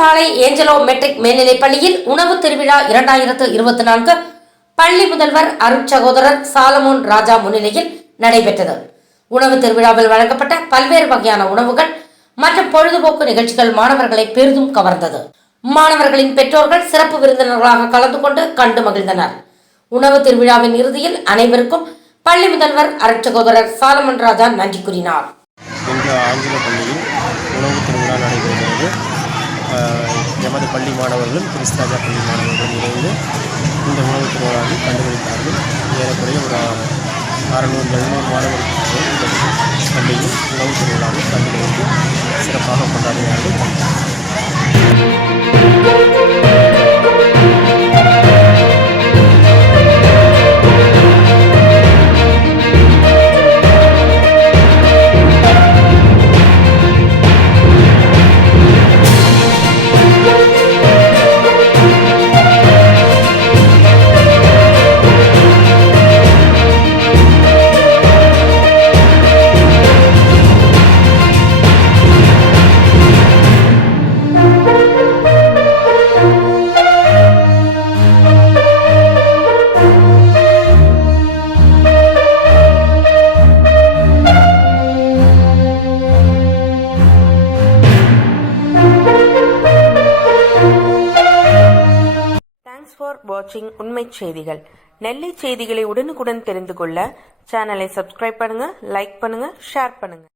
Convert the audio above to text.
பாளை Angelo matric மேல்நிலைப் பள்ளியில் உணவு திருவிழா 2024 பள்ளி முதல்வர் அருட்சகோதரர் சாலமோன் ராஜா முன்னிலையில் நடைபெற்றது. உணவு திருவிழாவில் வழங்கப்பட்ட பல்வேறு வகையான உணவுகள் மற்றும் பொழுதுபோக்கு நிகழ்ச்சிகள் மாணவர்களை பெரிதும் கவர்ந்தது. மாணவர்களின் பெற்றோர்கள் சிறப்பு விருந்தினர்களாக கலந்து கொண்டு கண்டு மகிழ்ந்தனர். உணவு திருவிழாவின் இறுதியில் அனைவருக்கும் பள்ளி முதல்வர் அருட்சகோதரர் சாலமோன் ராஜா நன்றி கூறினார். இன்று ஆங்கில பள்ளியில் உணவு திருவிழா நடைபெறுகிறது. எமது பள்ளி மாணவர்களும் கிறிஸ்தாஜா பள்ளி மாணவர்களும் இணைந்து இந்த உணவு திருவிழாவில் கண்டுபிடித்தார்கள். ஏறக்குறைய ஒரு 600-700 மாணவர்கள் இந்த பள்ளியில் உணவு திருவிழாவில் கண்டுபிடித்து சிறப்பாக கொண்டாடினார்கள். ஃபார் வாட்சிங் உண்மை செய்திகள். நெல்லை செய்திகளை உடனுக்குடன் தெரிந்து கொள்ள சேனலை சப்ஸ்கிரைப் பண்ணுங்க, லைக் பண்ணுங்க, ஷேர் பண்ணுங்க.